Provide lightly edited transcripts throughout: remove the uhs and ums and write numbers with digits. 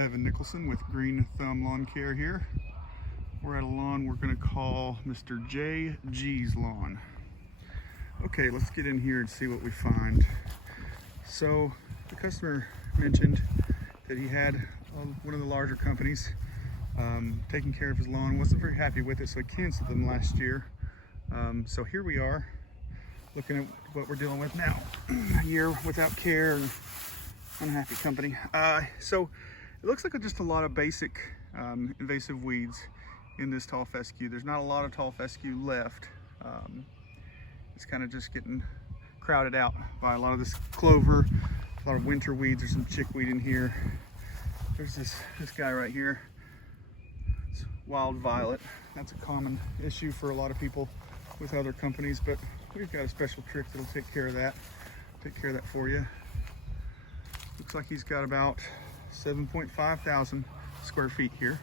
Evan Nicholson with Green Thumb Lawn Care here. We're at a lawn we're going to call Mr. J.G.'s lawn. Okay, let's get in here and see what we find. So the customer mentioned that he had one of the larger companies taking care of his lawn, wasn't very happy with it, so he canceled them last year. So here we are looking at what we're dealing with now. A year without care and unhappy company. So it looks like just a lot of basic invasive weeds in this tall fescue. There's not a lot of tall fescue left. It's kind of just getting crowded out by a lot of this clover, a lot of winter weeds. There's some chickweed in here. There's this guy right here. It's wild violet. That's a common issue for a lot of people with other companies, but we've got a special trick that'll take care of that for you. Looks like he's got about 7.5 thousand square feet here.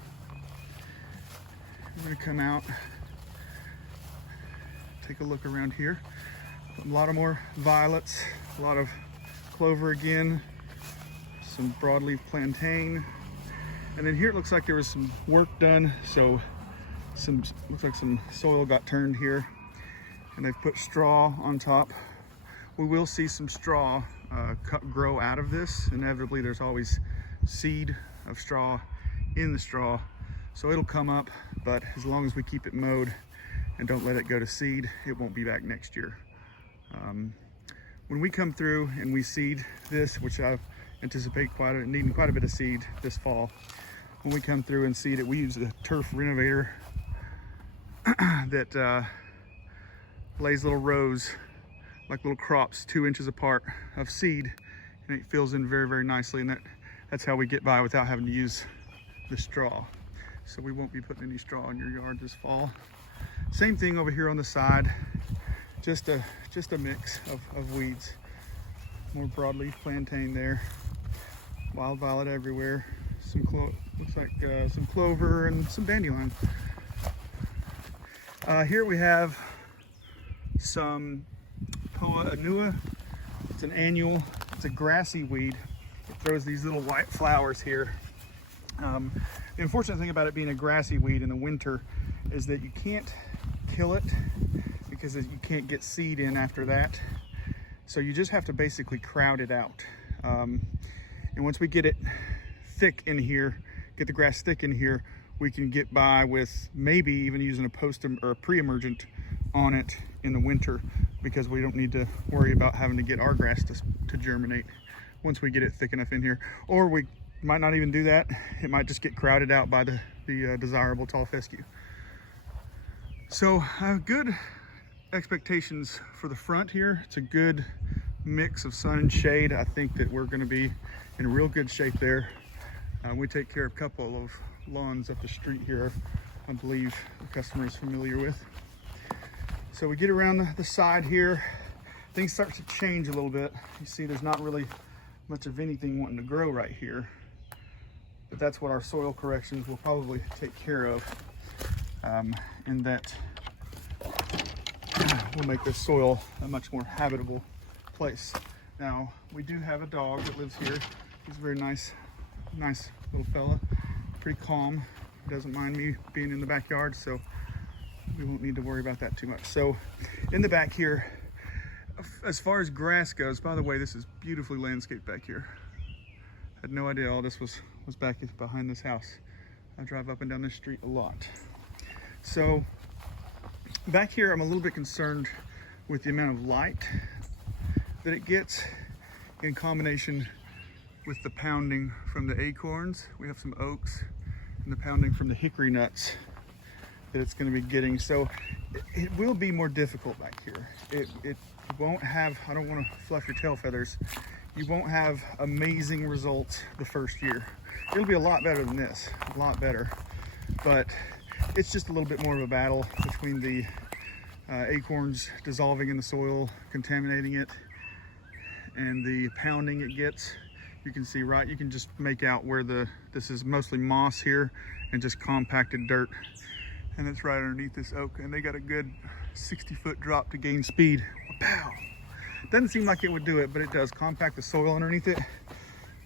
We're gonna come out, take a look around here. A lot of more violets, a lot of clover again, some broadleaf plantain. And then here it looks like there was some work done, so looks like some soil got turned here, and they've put straw on top. We will see some straw grow out of this. Inevitably, there's always seed of straw in the straw, so it'll come up, but as long as we keep it mowed and don't let it go to seed, it won't be back next year. When we come through and we seed this, which I anticipate needing quite a bit of seed this fall, when we come through and seed it, we use the turf renovator that lays little rows, like little crops 2 inches apart of seed, and it fills in very, very nicely, and that's how we get by without having to use the straw. So we won't be putting any straw in your yard this fall. Same thing over here on the side, just a mix of weeds. More broadleaf plantain there, wild violet everywhere, looks like some clover and some dandelion. Here we have some Poa annua. It's an annual, it's a grassy weed. It throws these little white flowers here. The unfortunate thing about it being a grassy weed in the winter is that you can't kill it because you can't get seed in after that. So you just have to basically crowd it out. And once we get it thick in here, get the grass thick in here, we can get by with maybe even using a post or a pre-emergent on it in the winter, because we don't need to worry about having to get our grass to germinate once we get it thick enough in here. Or we might not even do that. It might just get crowded out by the desirable tall fescue. So good expectations for the front here. It's a good mix of sun and shade. I think that we're going to be in real good shape there. We take care of a couple of lawns up the street here, I believe the customer is familiar with. So we get around the side here, things start to change a little bit. You see there's not really much of anything wanting to grow right here, but that's what our soil corrections will probably take care of, in that we'll make this soil a much more habitable place. Now, we do have a dog that lives here. He's a very nice little fella, pretty calm, doesn't mind me being in the backyard, so we won't need to worry about that too much. So in the back here, as far as grass goes, by the way, this is beautifully landscaped back here. Had no idea all this was back behind this house. I drive up and down this street a lot. So back here, I'm a little bit concerned with the amount of light that it gets in combination with the pounding from the acorns. We have some oaks, and the pounding from the hickory nuts that it's going to be getting. So it will be more difficult back here. It won't have, I don't want to fluff your tail feathers, you won't have amazing results the first year. It'll be a lot better than this, a lot better, but it's just a little bit more of a battle between the acorns dissolving in the soil, contaminating it, and the pounding it gets. You can see, right, you can just make out where this is mostly moss here and just compacted dirt, and it's right underneath this oak, and they got a good 60-foot drop to gain speed. Pow! Doesn't seem like it would do it, but it does compact the soil underneath it,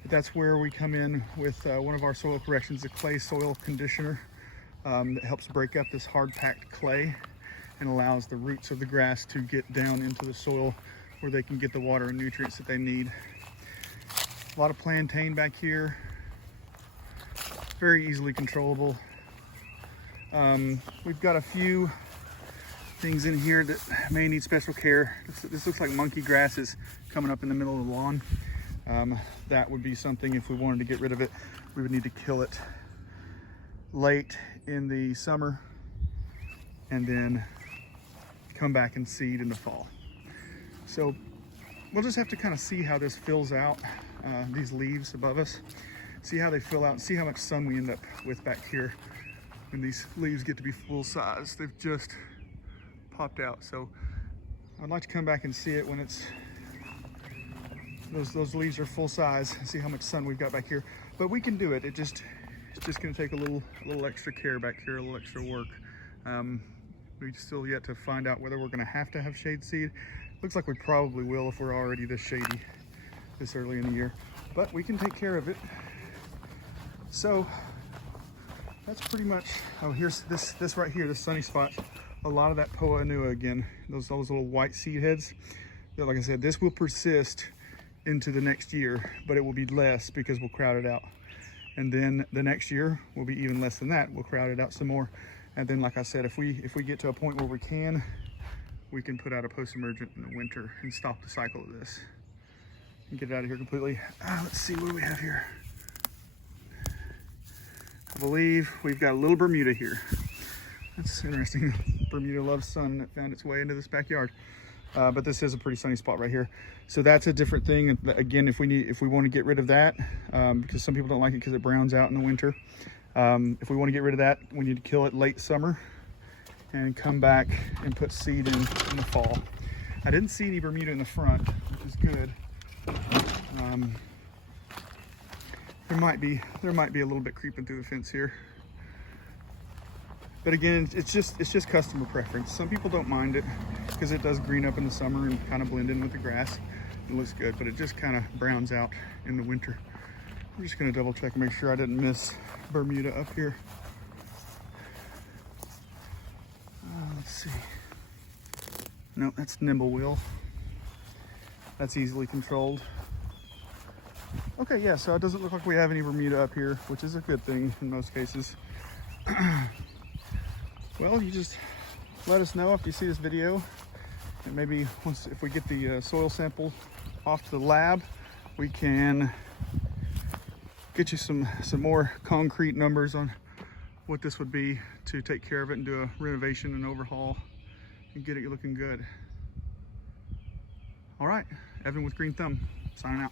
But that's where we come in with one of our soil corrections, the clay soil conditioner, that helps break up this hard packed clay and allows the roots of the grass to get down into the soil where they can get the water and nutrients that they need. A lot of plantain back here, very easily controllable. We've got a few things in here that may need special care. This looks like monkey grass is coming up in the middle of the lawn. That would be something, if we wanted to get rid of it, we would need to kill it late in the summer and then come back and seed in the fall. So we'll just have to kind of see how this fills out, these leaves above us, see how they fill out, and see how much sun we end up with back here when these leaves get to be full size. They've just popped out. So I'd like to come back and see it when it's those leaves are full size and see how much sun we've got back here. But we can do it. It's just going to take a little extra care back here, a little extra work. We still yet to find out whether we're going to have shade seed. Looks like we probably will if we're already this shady this early in the year, but we can take care of it. So that's pretty much, oh, here's this right here, this sunny spot. A lot of that Poa annua again, those little white seed heads. Like I said, this will persist into the next year, but it will be less because we'll crowd it out. And then the next year will be even less than that. We'll crowd it out some more. And then, like I said, if we get to a point where we can put out a post-emergent in the winter and stop the cycle of this and get it out of here completely. Let's see, what do we have here? I believe we've got a little Bermuda here. That's interesting. Bermuda loves sun that found its way into this backyard. But this is a pretty sunny spot right here. So that's a different thing. Again, if we want to get rid of that, because some people don't like it because it browns out in the winter. If we want to get rid of that, we need to kill it late summer and come back and put seed in the fall. I didn't see any Bermuda in the front, which is good. There might be a little bit creeping through the fence here. But again, it's just customer preference. Some people don't mind it because it does green up in the summer and kind of blend in with the grass. It looks good, but it just kind of browns out in the winter. I'm just gonna double check and make sure I didn't miss Bermuda up here. Let's see. No, that's Nimblewheel. That's easily controlled. Okay, yeah, so it doesn't look like we have any Bermuda up here, which is a good thing in most cases. Well, you just let us know if you see this video, and maybe if we get the soil sample off to the lab, we can get you some more concrete numbers on what this would be to take care of it and do a renovation and overhaul and get it looking good. All right, Evan with Green Thumb, signing out.